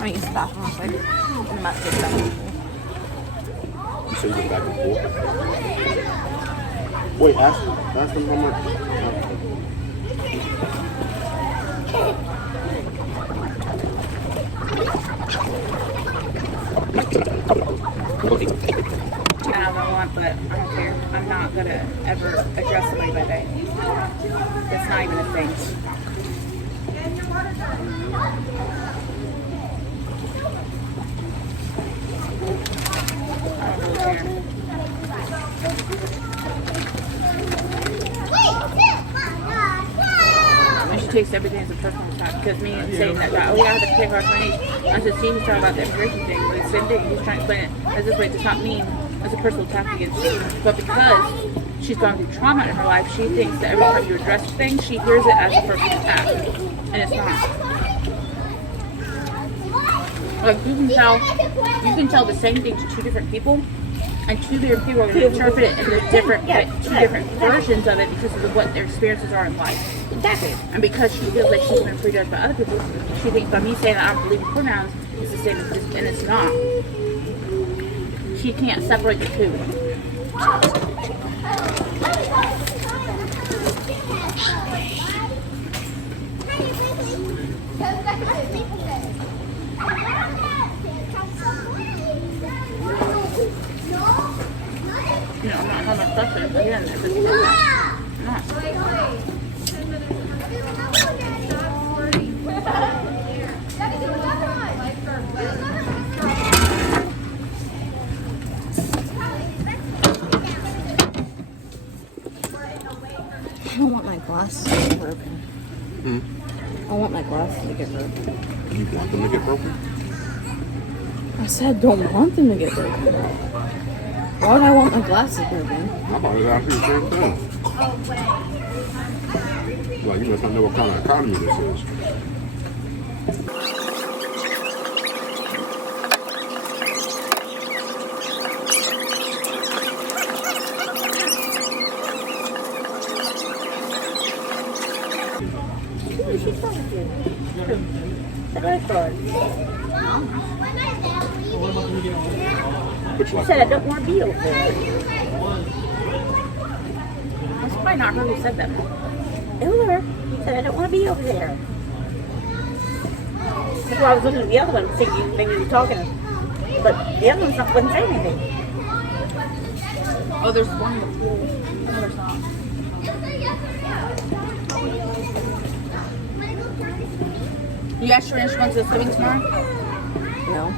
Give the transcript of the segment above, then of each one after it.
I mean, it's the bathroom real quick. And I'm about to take it back. You say you go back and forth? Wait, ask them how much. I don't want, but I don't care. I'm not gonna ever address somebody by name. That's not even a thing. I don't really care. And she takes everything as a personal attack because me saying that, oh yeah, I have to pay for my niece. I said, see, he's talking about the immigration thing, but the same thing. He's trying to explain it as this way. Does not mean as a personal attack against you, but because she's gone through trauma in her life, she thinks that every time you address things, she hears it as a personal attack, and it's not. Like you can tell the same thing to two different people, and two different people are going to interpret it in two different versions of it because of what their experiences are in life. Exactly. And because she feels like she's been prejudged by other people, she thinks by me saying that I don't believe in pronouns, it's the same as this, and it's not. She can't separate the two. You know, I'm not how much stuff there's again if it's not. I don't want my glass to get broken. I want my glass to get broken. You want them to get broken? I said don't want them to get broken. Why would I want my glasses broken? I'm about to ask you the same thing. Like, you must not know what kind of economy this is. Which I said I don't want to be over there. That's probably not her who said that. It was her. He said I don't want to be over there. That's why I was looking at the other one, thinking maybe you were talking, but the other one's not wouldn't say anything. Oh, there's one in the pool. No, there's not. You asked your instruments to swimming tomorrow? No.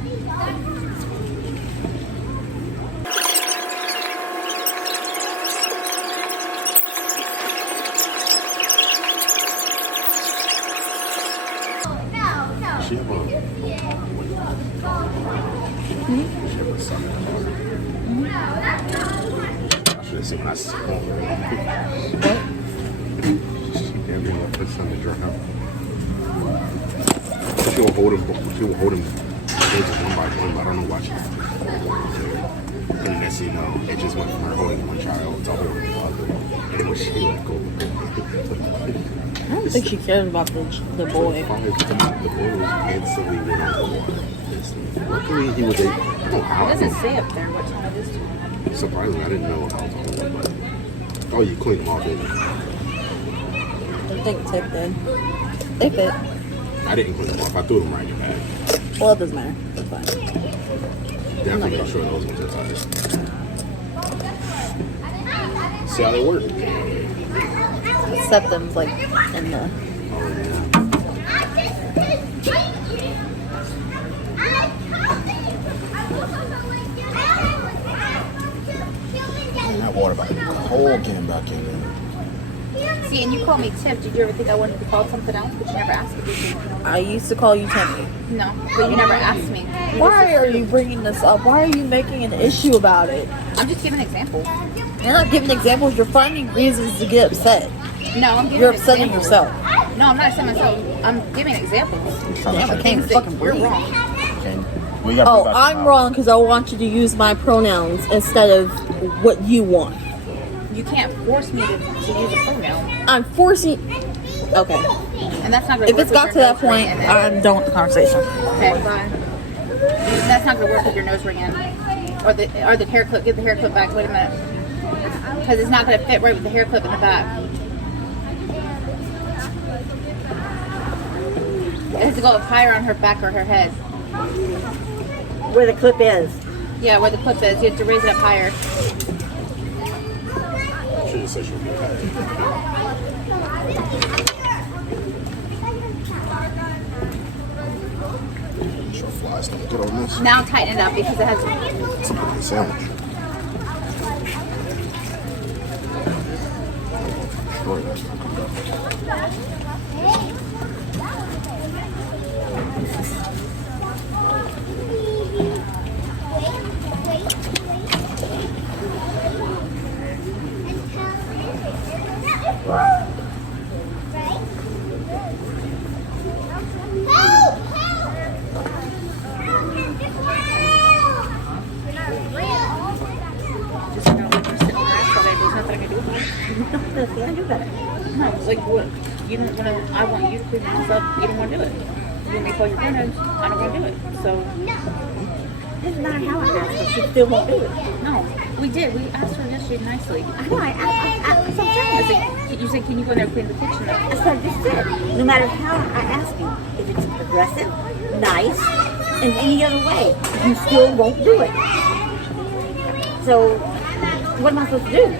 She have a... She have a son. I should have seen when I saw her. She gave me a put something to drink up. She will hold him one by one, but I don't know why she. And then next thing you know, it just went from her holding one child to holding the other. And then when she let go, I don't think she cared about the boy. The boy was instantly went on the water. Luckily, he was able. I don't know how. It doesn't say up there what time it is tomorrow. Surprisingly, I didn't know how to hold him, but oh, you cleaned them off, didn't you? I think Tip did. They fit. I didn't clean them off. I threw them right in your bag. Well, it doesn't matter. It's fine. Definitely make sure those ones are tight. See how they work. Set them like in the. That water back. The whole can back in there. See, and you call me Tip. Did you ever think I wanted to call something else? But you never asked me. I used to call you Timmy. No, but you never asked me. Why are you bringing this up? Why are you making an issue about it? I'm just giving an example. You're not giving examples. You're finding reasons to get upset. No, I'm giving You're upsetting examples. yourself. No, I'm not upsetting myself. I'm giving examples. Damn, I can't fucking You're breathe. wrong. Oh, I'm wrong because I want you to use my pronouns instead of what you want. You can't force me to use a pronoun. I'm forcing. Okay. And that's not going to If work. it's got to that point, I'm done with the conversation. Okay, bye. That's not going to work with your nose ring in. Or the hair clip. Get the hair clip back. Wait a minute. Because it's not going to fit right with the hair clip in the back. It has to go up higher on her back or her head. Where the clip is. Yeah, where the clip is. You have to raise it up higher. She just said she'll be Sure flies don't get on this. Now tighten it up because it has... It's a pretty sandwich. Destroy that. Just know when you're sitting there, so there's nothing I can do about it. Yeah, I do that. No, it's like what? You don't want to. I want you to clean the house up. You don't want to do it. You want me to call your pronouns. I don't want to do it. So Doesn't matter how I ask her, she still won't do it. no, we did. We asked her yesterday nicely. I know, that's what I'm I saying. said, you said, can you go in there and clean the kitchen up? That's what I just said. No matter how I ask you, if it's aggressive, nice, in any other way, you still won't do it. So, what am I supposed to do?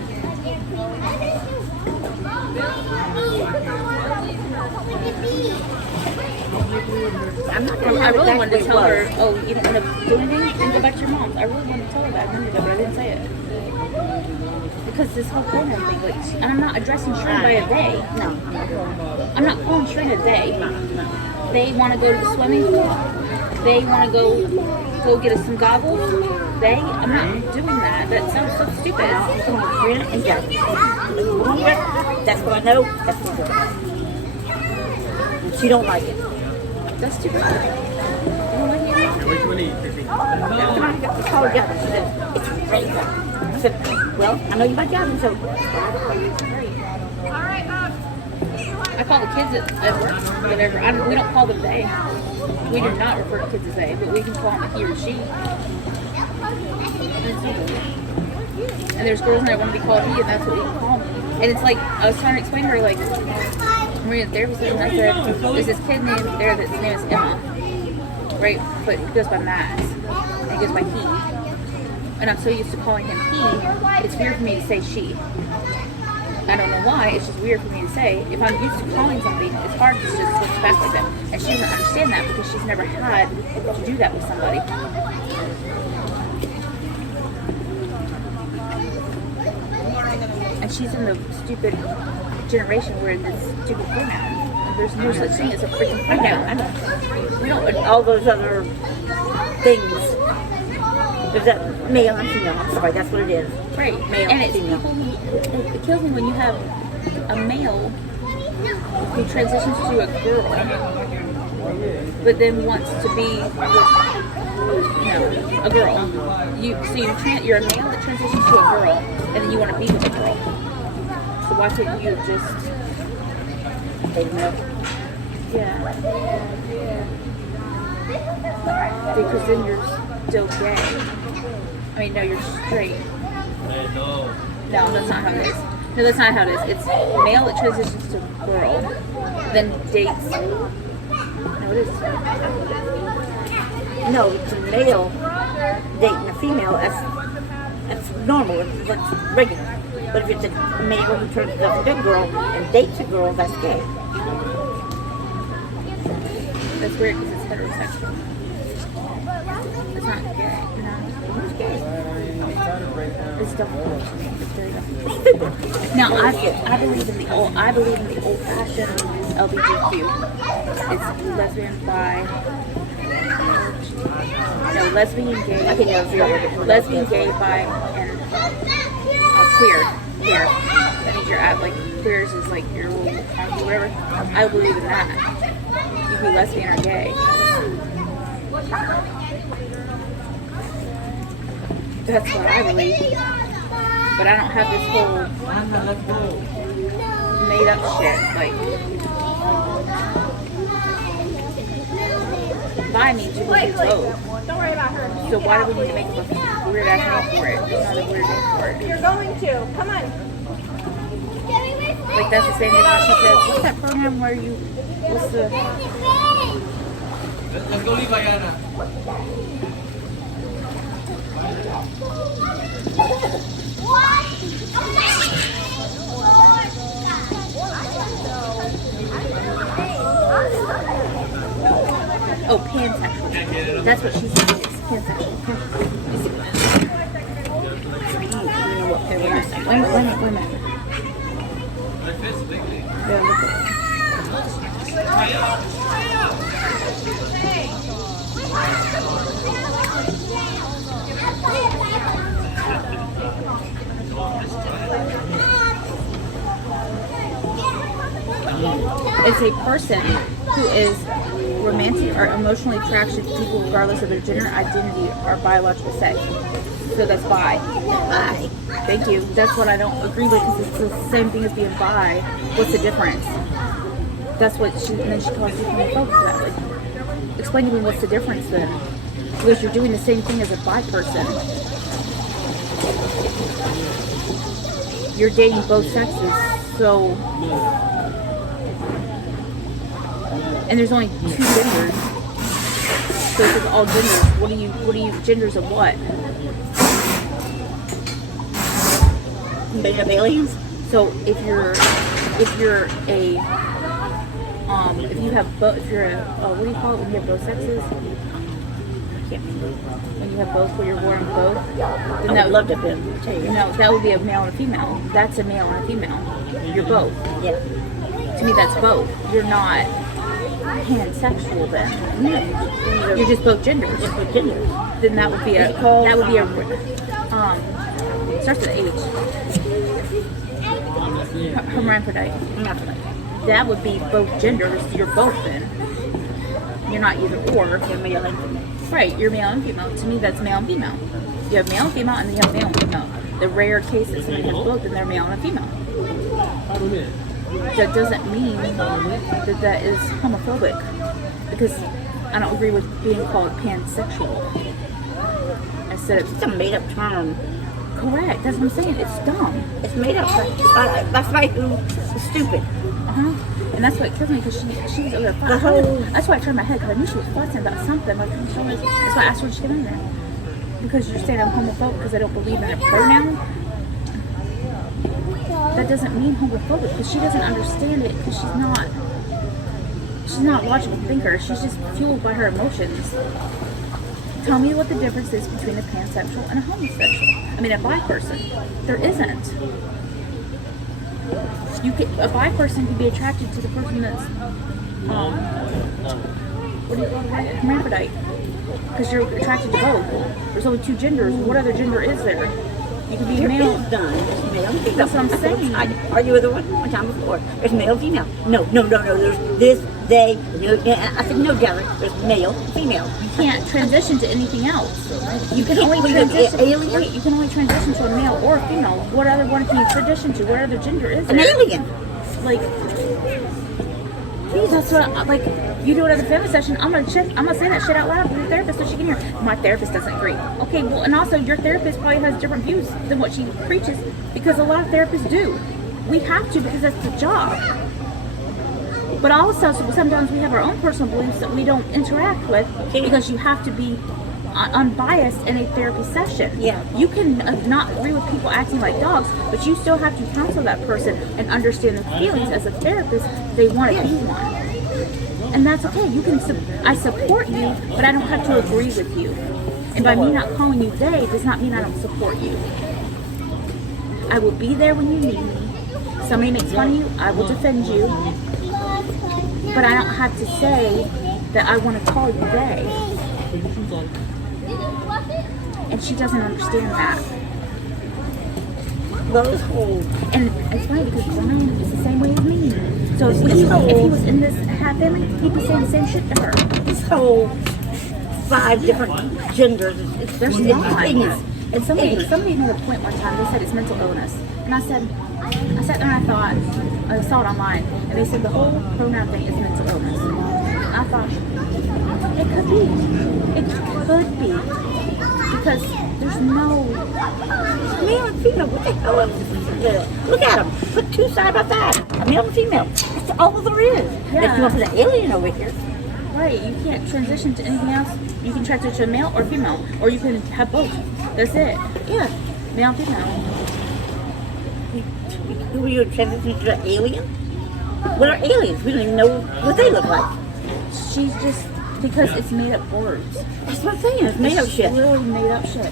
I'm not going to I have it really that wanted way to it tell her, was. oh, you don't want to do anything? Then go back to your mom's. I really wanted to tell her that a minute ago, but I didn't say it. Because this whole pronoun thing, like, and I'm not addressing Shrine by a day. No. I'm not calling Shrine a day. They want to go to the swimming pool. They want to go get us some goggles. I'm not doing that. That sounds so stupid. Come on, Rena and Jasmine. That's what I know. That's what I'm doing. And she don't like it. That's too bad. You don't like it? Which one eat? That's when I got to call Jasmine. She said, it's Rena. I said, well, I know you like Jasmine, so I call the kids at work, whatever. We don't call them they. We do not refer to kids as they, but we can call them a he or she. And there's girls that want to be called he, and that's what we can call them. And it's like, I was trying to explain to her, like, Maria, there was and I said, there's this kid named there that's name is Emma, right? But he goes by Max, and he goes by he. And I'm so used to calling him he, it's weird for me to say she. I don't know why, it's just weird for me to say. If I'm used to calling something, it's hard to just switch back with it. And she doesn't understand that because she's never had to do that with somebody. And she's in the stupid generation where it's stupid pronoun. There's no such thing as a freaking pronoun. We don't. all those other things. There's that male and female. I'm sorry, that's what it is. Right. Male And it's female. people who, it kills me when you have a male who transitions to a girl, but then wants to be with, a girl. You're a male that transitions to a girl, and then you want to be with a girl. So why couldn't you just, because then you're still gay. I mean, no, you're straight. No, that's not how it is. No, that's not how it is. It's male that transitions to girl, then dates. No, it is. No, it's a male dating a female. That's normal. That's regular. But if it's a male who turns himself into a girl and dates a girl, that's gay. That's weird because it's heterosexual. It's not gay, It's gay. It's double. It's very double. Now, I believe in the old-fashioned LGBTQ. It's lesbian, bi, no, lesbian, gay. I think that's Lesbian, gay, bi, and queer. Queer. That means you're at, like, queers is like your little whatever. I believe in that. You can be lesbian or gay. That's what I believe. But I don't have this whole made up shit. Like, bi means you can do both. Don't worry about her. So why do we need to make up a weird ass name for it? It's not a weird name for it. You're going to. Come on. Like that's the same thing when she says, what's that program where you, what's the, Let's go leave Ayana. oh, pansexual. That's what she said, it's pansexual. Wait a minute. Yeah, look at It's a person who is romantic or emotionally attracted to people regardless of their gender, identity, or biological sex. So that's bi. Bye. Thank you. That's what I don't agree with because it's the same thing as being bi. What's the difference? That's what she, and then she calls you homophobic for that. Like, explain to me what's the difference then. Because you're doing the same thing as a bi person. You're dating both sexes, so... And there's only 2 genders. So it's all genders. What do you, genders of what? Made up aliens? So if you're a if you have both, if you're a what do you call it when you have both sexes? I can't remember. When you have both, where you're wearing both, then I would love to tell you. No, that would be a male and a female. That's a male and a female. You're both. Yeah. To me, that's both. You're not pansexual then. No. You're just both genders. Just with genders. Then that would be a starts with H. Hermaphrodite. Hermaphrodite. That would be both genders. You're both then. You're not either or. You're male and female. Right, you're male and female. To me, that's male and female. You have male and female, and then you have male and female. The rare case that somebody has both, and they're male and female. That doesn't mean that is homophobic, because I don't agree with being called pansexual. I said It's a made-up term. correct. That's what I'm saying. It's dumb. It's made up. That's why it's stupid. And that's what kills me because she was over there fussing. That's why I turned my head because I knew she was fussing about something. Like, that's why I asked her when she came in there. Because you're saying I'm homophobic because I don't believe in a pronoun. That doesn't mean homophobic because she doesn't understand it because she's not a logical thinker. She's just fueled by her emotions. Tell me what the difference is between a pansexual and a homosexual. I mean, a bi person. There isn't. A bi person can be attracted to the person that's, what do you call it? Hermaphrodite. Because you're attracted to both. There's only 2 genders. What other gender is there? You can be Your male. bill's done. It's male and female. That's what I'm saying. I argued with her one time before. There's male and female. No. There's this, they. I said, no, Derek. There's male, female. You can't transition to anything else. You can can't only put an transition. alien? Wait, you can only transition to a male or a female. What other one can you transition to? What other gender is An there? alien. Like, that's what like. You do it at a family session. I'm gonna say that shit out loud to your therapist so she can hear. My therapist doesn't agree. Okay, well, and also your therapist probably has different views than what she preaches because a lot of therapists do. We have to because that's the job. But also, sometimes we have our own personal beliefs that we don't interact with because you have to be unbiased in a therapy session. Yeah. You can not agree with people acting like dogs, but you still have to counsel that person and understand the feelings as a therapist. They want to be one. And that's okay. You can. I support you, but I don't have to agree with you. And by me not calling you they does not mean I don't support you. I will be there when you need me. Somebody makes fun of you, I will defend you. But I don't have to say that I want to call you they. And she doesn't understand that. Those whole. And it's funny because Brian is the same way as me. So if he was in this half family, he'd be saying the same shit to her. This whole 5 different genders. There's It's not. ignorant. And somebody made a point one time. They said it's mental illness, and I sat there and I thought, I saw it online, and they said the whole pronoun thing is mental illness. And I thought, It could be. It could be. Because there's no male and female. What the hell is this? Look at them. Put two side by side. A male and female. That's all there is. Yeah. If you want to put an alien over here. Right, you can't transition to anything else. You can transition to male or female, or you can have both. That's it. Yeah. Male and female. Who are you transitioning to an alien? What are aliens? We don't even know what they look like. She's just, because it's made up words. That's what I'm saying. It's made up shit. It's literally made up shit.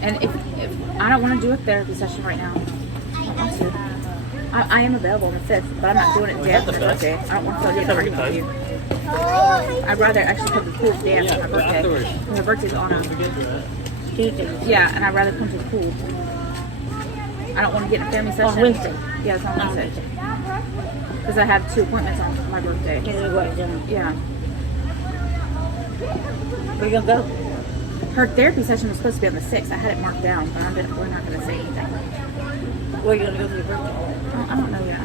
And if I don't want to do a therapy session right now. I don't want to. I am available on the 5th, but I'm not doing it the day after my birthday. I don't want to feel like with you. I'd rather actually come to the pool the day after my birthday. My birthday's on a Tuesday. yeah, and I'd rather come to the pool. I don't want to get in a family session. On Wednesday. Yeah, it's on Wednesday. Because I have 2 appointments on my birthday. Yeah. Where you gonna go? Her therapy session was supposed to be on the 6th. I had it marked down, but we're not going to say anything. Where are you gonna go for your birthday? I don't know yet.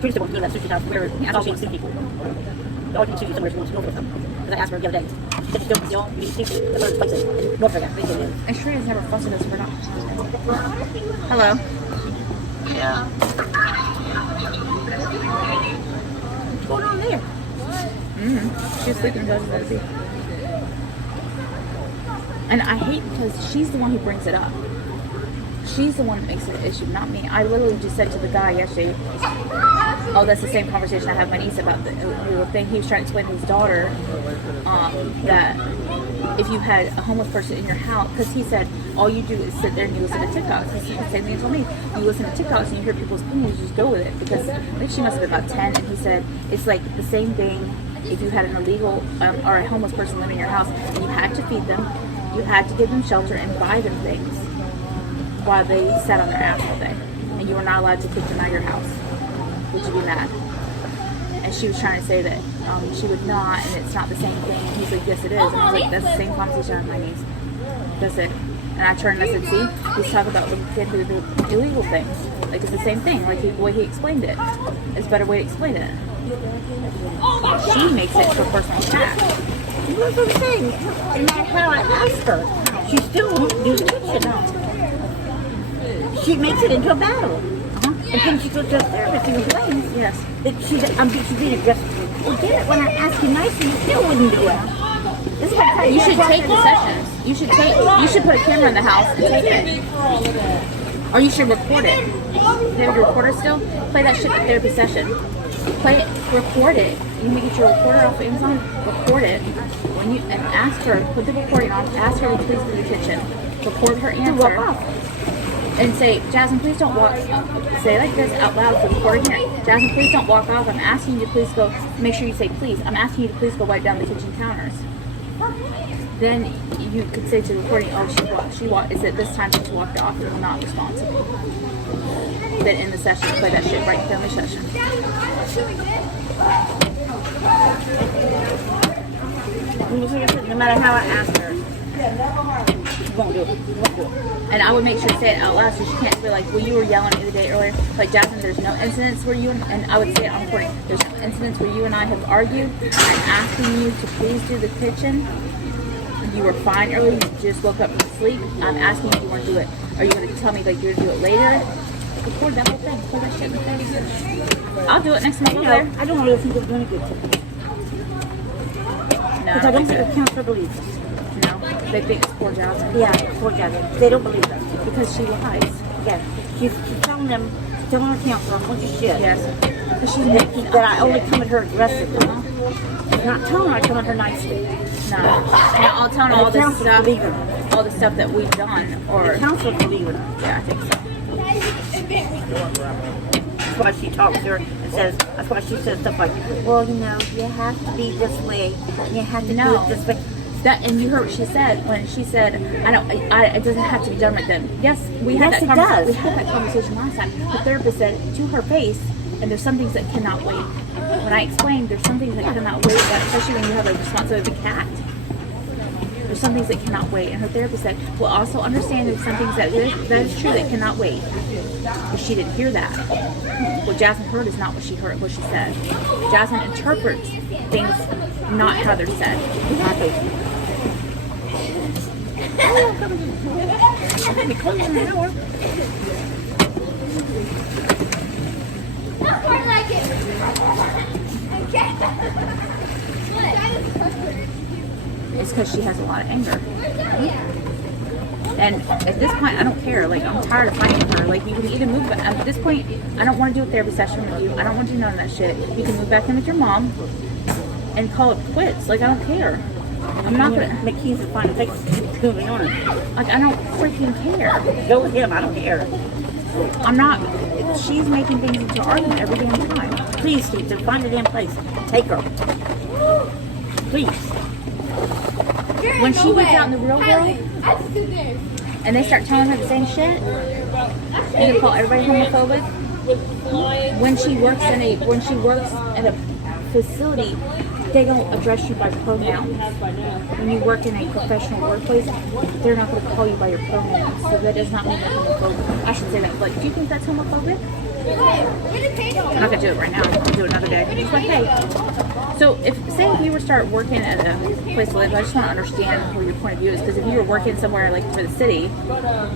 Pretty simple. You know, that sushi shop where I saw she was people. I always sushi somewhere she wants to go with them. Because I asked her the other day. She said, you don't need sushi. That's other places. In North America. And Shreya's never fussed at us for not. Hello. Yeah. What's going on there? She's sleeping just let it be. And I hate because she's the one who brings it up. She's the one that makes it an issue, not me. I literally just said to the guy yesterday, oh, that's the same conversation I had with my niece about the thing. He was trying to explain to his daughter that if you had a homeless person in your house, because he said all you do is sit there and you listen to TikToks. He said the same thing he told me. You listen to TikToks and you hear people's opinions, you just go with it. Because I think she must have been about 10, and he said it's like the same thing if you had an illegal or a homeless person living in your house and you had to feed them, you had to give them shelter and buy them things while they sat on their ass all day, and you were not allowed to kick them out of your house. Would you be mad? And she was trying to say that she would not, and it's not the same thing. And he's like, yes, it is. And I was like, that's the same conversation I had with my niece. That's it. And I turned and I said, see, he's talking about the kid who did illegal things. Like, it's the same thing. Like, the way he explained it. It's a better way to explain it. She makes it for personal attack. That's what I'm saying. No matter how I ask her, she still won't do the kitchen. She makes it into a battle. And then she goes to a therapist and complains. Yes. That she's being aggressive. Well, get it when I ask you nicely, you still wouldn't do it. This is what I'm telling You should take the sessions. You should put a camera in the house and take it. Or you should record it. You have your recorder still? Play that shit in the therapy session. Play it, record it. You can get your recorder off of Amazon, record it. And ask her, put the recording on, ask her to please go to the kitchen. Record her answer. And say, Jasmine, please don't walk. Say it like this out loud for the recording here. Jasmine, please don't walk off. I'm asking you to please go. Make sure you say please. I'm asking you to please go wipe down the kitchen counters. Then you could say to the recording, oh, she walked. Is it this time that she walked off? You're not responsible. Then in the session, play that shit right in family session. No matter how I ask her, she won't do it. And I would make sure to say it out loud so she can't be like, well, you were yelling at me the day earlier. Like, Jasmine, there's no incidents where you, and I would say it on recording, there's no incidents where you and I have argued. I'm asking you to please do the kitchen. You were fine earlier, you just woke up from sleep. I'm asking you if you want to do it. Are you going to tell me like you're going to do it later? Record that whole thing. Put that shit in the thing. I'll do it next month. I don't really think it's going to get to me. No, Because I don't think the counselor believes us. No, they think it's poor Jasmine. Yeah, poor Jasmine. They don't believe us. Because she lies. Yeah. She's telling them, telling her counselor a bunch of shit. Yes. Because she's That I only come at her aggressively. Not telling her I come at her nicely. No. Now, I'll tell her And all the the counselor stuff. believe her. All the stuff that we've done. Or, The counselor believe her. yeah, I think so. That's why she talks to her and says, that's why she says stuff like, well, you know, you have to be this way. You have to do it this way. That, and you heard what she said when she said, it doesn't have to be done like that. Yes, we had Yes, that it does. We had that conversation last time. The therapist said to her face, and there's some things that cannot wait. when I explained there's some things that cannot wait, that especially when you have a responsibility of a cat. There's some things that cannot wait. And her therapist said, well, also understand there's some things that is true that cannot wait. But she didn't hear that. What Jasmine heard is not what she heard, what she said. Jasmine interprets things not how they're said. Exactly. It's because she has a lot of anger. And at this point, I don't care. Like, I'm tired of fighting her. Like, you can either move, but at this point, I don't want to do a therapy session with you. I don't want to do none of that shit. You can move back in with your mom and call it quits. Like, I don't care. I'm not gonna. McKee's the final fix. It's moving on. Like, I don't freaking care. Go with him. I don't care. I'm not. She's making things into an argument every damn time. Please, Steve, find a damn place. Take her. Please. When she gets out in the real world and they start telling her the same shit, you can call everybody homophobic. When she works in a facility, they don't address you by pronouns. When you work in a professional workplace, they're not going to call you by your pronouns. So that does not mean you're homophobic. I should say that. Like, do you think that's homophobic? I'm not going to do it right now. I'll do it another day. Just like, hey. So, say if you were start working at a place to live, I just want to understand what your point of view is. Because if you were working somewhere like for the city,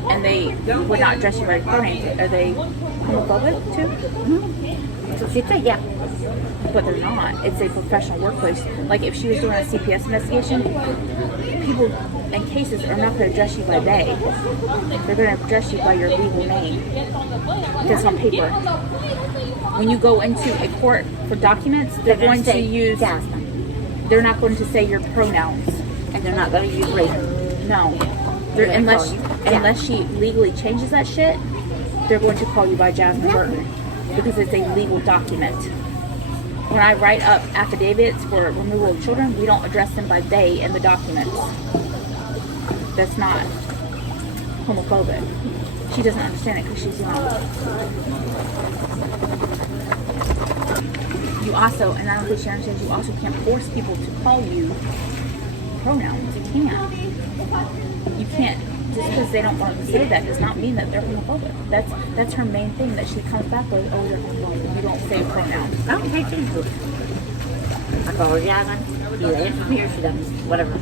and they would not address you by your pronouns, are they homophobic too? Mm-hmm. So she'd say, yeah. But they're not. It's a professional workplace. Like if she was doing a CPS investigation, people in cases are not going to address you by they. They're going to address you by your legal name. That's on paper. When you go into a court for documents, they're going to use. Jasmine. They're not going to say your pronouns. And they're not going to use rape. No. They're Unless she legally changes that shit, they're going to call you by Jasmine Burton because it's a legal document. When I write up affidavits for removal of children, we don't address them by they in the documents. That's not homophobic. She doesn't understand it because she's young. You also, and I don't think she understands, you also can't force people to call you pronouns. You can't. You can't. Just because they don't want to say that does not mean that they're homophobic. That's her main thing that she comes back with. Oh, you're homophobic. You don't say pronouns. I don't take things to it. I call her Jasmine. You lay it from here. She does whatever.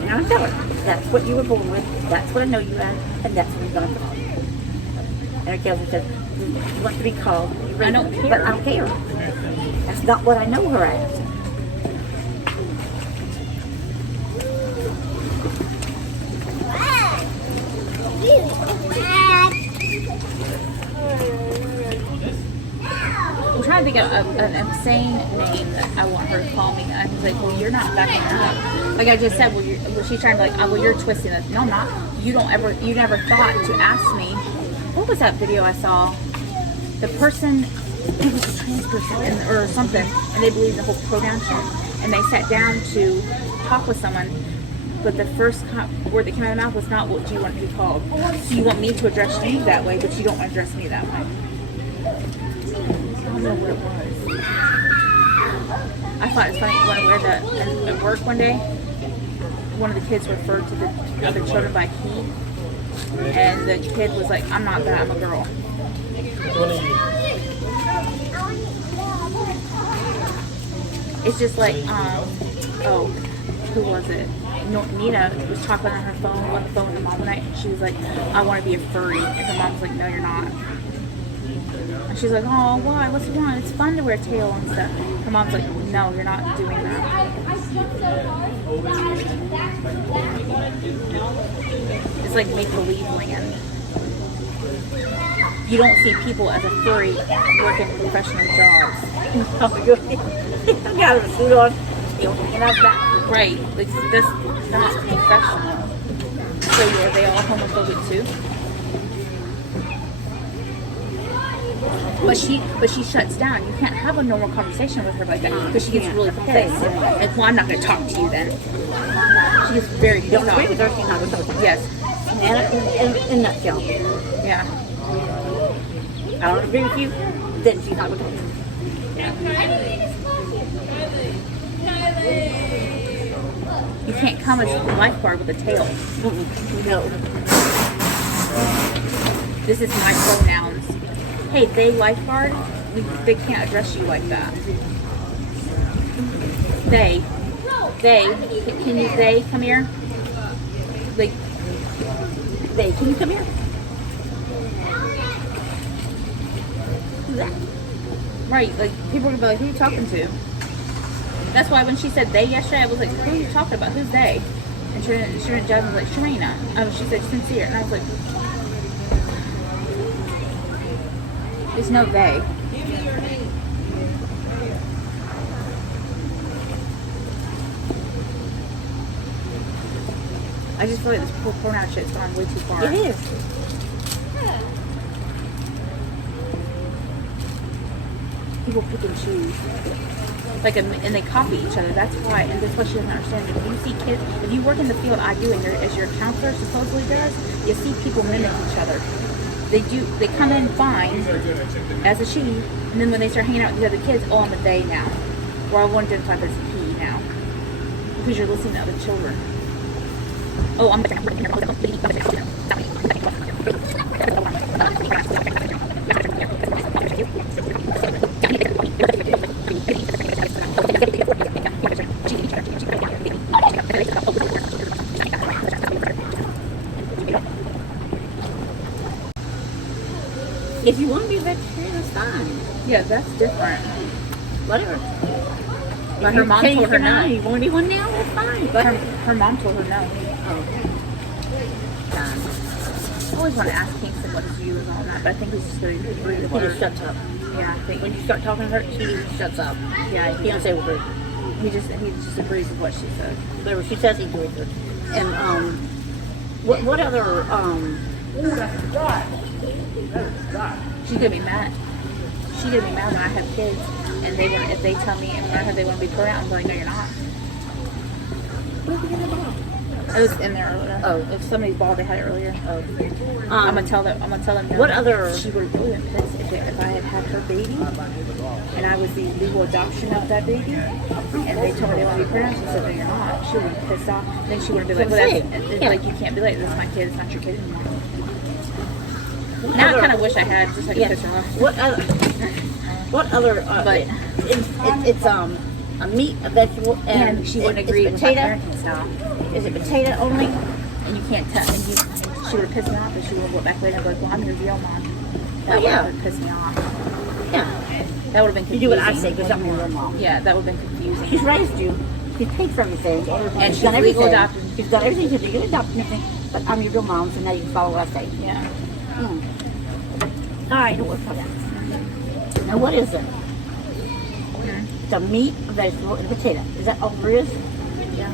And I tell her, that's what you were born with. That's what I know you have. And that's what you're going to call. And her tells her, says, you want to be called. I don't care. But I don't care. That's not what I know her as. I'm trying to think of an insane name that I want her to call me. And he's like, well, you're not backing up. Like I just said, she's trying to be like, oh, well, you're twisting it. No, I'm not. You never thought to ask me. What was that video I saw? The person, it was a trans person or something, and they believed the whole pronoun shit. And they sat down to talk with someone, but the first word that came out of their mouth was not, what do you want to be called? So you want me to address you that way, but you don't want to address me that way. I don't know what it was. I thought it was funny when I wear that at work one day. One of the kids referred to the other children by he, and the kid was like, "I'm not that. I'm a girl." It's just like, oh, who was it? Nina was talking on the phone with her mom one night, and she was like, "I want to be a furry," and her mom was like, "No, you're not." And she's like, "Oh, why? What's wrong? It's fun to wear a tail and stuff." Her mom's like, "No, you're not doing that." It's like make-believe land. You don't see people as a furry working professional jobs. I got a suit on. And I'm back. Right. Like, that's not professional. So are they all homophobic too? But she shuts down. You can't have a normal conversation with her like that because she gets really pissed. Like, well, I'm not going to talk to you then. She gets very pissed Don't off. agree with her. She's not going to talk to you. Yes. In a nutshell. Yeah. I don't agree with you. then she's not going to talk to him. You can't come as a lifeguard with a tail. No. This is my pronouns. Hey, they lifeguard, they can't address you like that. They, can you, they come here? Like, They, can you come here? Who's that? right, like, people are gonna be like, who are you talking to? That's why when she said they yesterday, I was like, who are you talking about? Who's they? And Jasmine was like, Sharina. She said, Sincere. And I was like, there's no they. I just feel like this whole pronoun shit's gone way too far. It is. People pick and choose. Like, and they copy each other. That's why, and that's what she doesn't understand. If you see kids, if you work in the field I do, and as your counselor supposedly does, you see people mimic each other. They come in fine as a she, and then when they start hanging out with the other kids, oh, I'm a they now. Or I want to identify as a he now. Because you're listening to other children. Oh, I'm If you want to be a vegetarian, that's fine. yeah, that's different. Whatever. But her mom told her no. You want to be one now? That's fine. But Her mom told her no. oh, I always want to ask Kingston what his view is on that, but I think he's just going to agree with he her. just shuts up. Yeah, I think When you start talking to her, she just shuts up. yeah, He don't say a word. he just agrees with what she said. Whatever she says, he agrees with. And what other She's gonna be mad. She's gonna be mad when I have kids and if they tell me and when I heard they want to be pronoun, I'm like, no, you're not. I was in there earlier. Oh. If somebody's bald, they had it earlier. I'm gonna tell them. No. What other- She would have really been pissed if I had had her baby, and I was the legal adoption of that baby, and they told me they want to be pronouns. She said, no, you're not. She would have been pissed off. And then she would have been like, well, that's Yeah. like you can't be like, this is my kid. It's not your kid anymore. Now I kind of wish I had, just so I could piss her off. What other? But- it's a meat, a vegetable, And she wouldn't it's agree with my potato. parenting style. Is it potato only? And you can't tell. And she would have pissed me off, and she would have went back later and be like, well, I'm your real mom. That Oh, yeah. would have pissed me off. Yeah. That would have been You do confusing. what I say because I'm your real mom. Yeah, that would have been confusing. She's raised you. She's paid for everything. And she's done legal everything. adopted. She's done everything. She's legal adopted and everything. But I'm your real mom, so now you can follow what I say. Yeah. All right, don't work for that. Now, what is it? It's a meat, a vegetable, and a potato. Is that all there is? Yeah.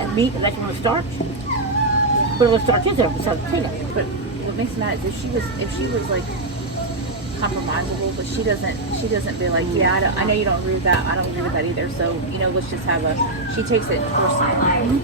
And meat, a vegetable, and starch? What other starch is there besides potato? But what makes me mad is if she was like compromisable, but she doesn't be like, yeah, I know you don't agree with that. I don't agree with that either. So, let's just have she takes it personally.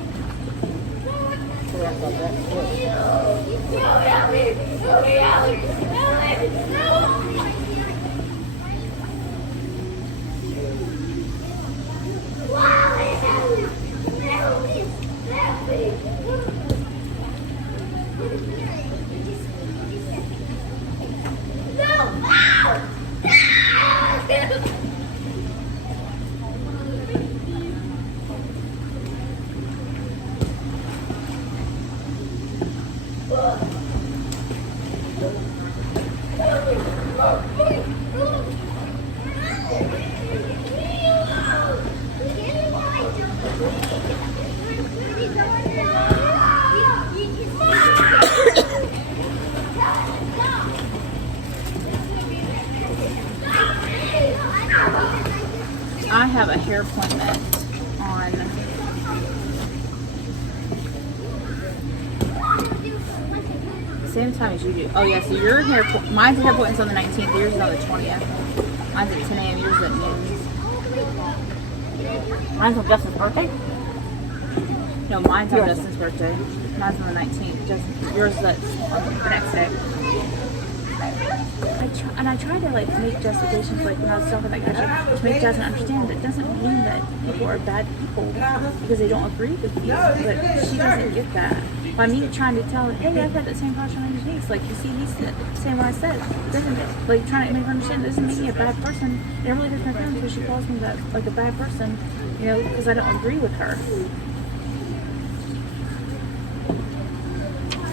I have a hair appointment on same time as you do. Oh yeah, so mine's hair appointment's on the 19th, yours is on the 20th. Mine's at 10 a.m., yours is at noon. Mine's on Justin's birthday? No, mine's on Yours. Justin's birthday. Mine's on the 19th. Yours is on the next day. I try to like make justifications, like when I was talking about that, to make Jasmine understand that it doesn't mean that people are bad people because they don't agree with you. But she doesn't get that. By me trying to tell her, hey, I've had that same crush on his niece. Like, you see, he's saying what I said. Doesn't like trying to make her understand. It doesn't make me a bad person. And it really hurts my feelings because she calls me that like a bad person, you know, because I don't agree with her.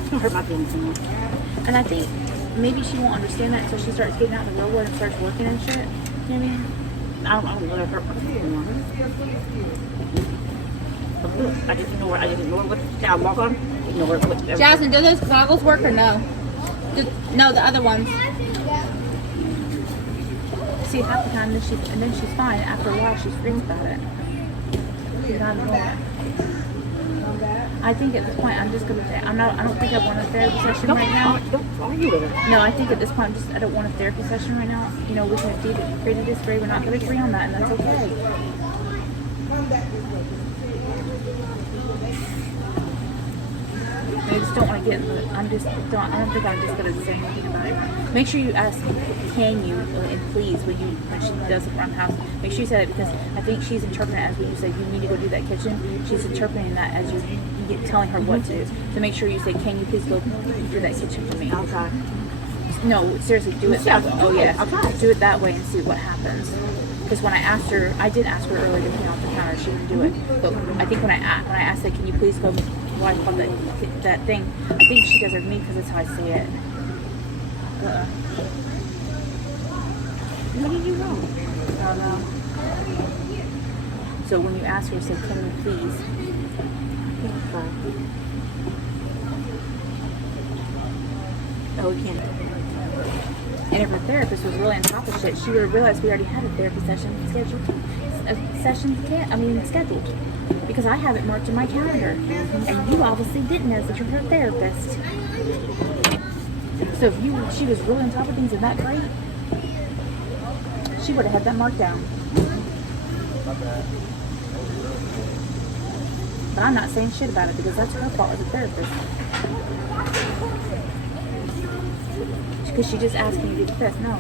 Don't hurt my feelings anymore. And I think maybe she won't understand that until she starts getting out in the real world and starts working and shit. You know what I mean? I don't let her hurt my feelings anymore. I just ignore it. I just ignore what I walk on. Ignore it. Whatever. Jasmine, do those goggles work or no? No, the other ones. See, half the time, then she's fine. After a while, she screams about it. She's not annoying. I think at this point, I'm just gonna say I don't think I want a therapy session right now. Don't argue with her. No, I think at this point, I don't want a therapy session right now. You know, we can agree to disagree. We're not gonna agree on that, and that's okay. I just don't want to get into it. I don't think I'm just going to say anything about it. Make sure you ask, can you, and please, when she does it around the house, make sure you say that because I think she's interpreting it as when you say you need to go do that kitchen. She's interpreting that as you get telling her what to do. So make sure you say, can you please go do that kitchen for me? I'll try. No, seriously, do it that way. Oh, yeah. Do it that way and see what happens. Because when I did ask her earlier to clean off the counter, she didn't do it. But I think when I asked her, can you please go wipe off that thing, I think she does it with me because that's how I see it. What did you wrong? I don't know. So when you ask her, say, can you please? Oh, we can't. And if her therapist was really on top of shit, she would have realized we already had a therapy session scheduled. Scheduled. Because I have it marked in my calendar. And you obviously didn't know that you're her therapist. So if she was really on top of things and that great, she would have had that marked down. But I'm not saying shit about it because that's her fault as a therapist. Because she just asked me to do this. No.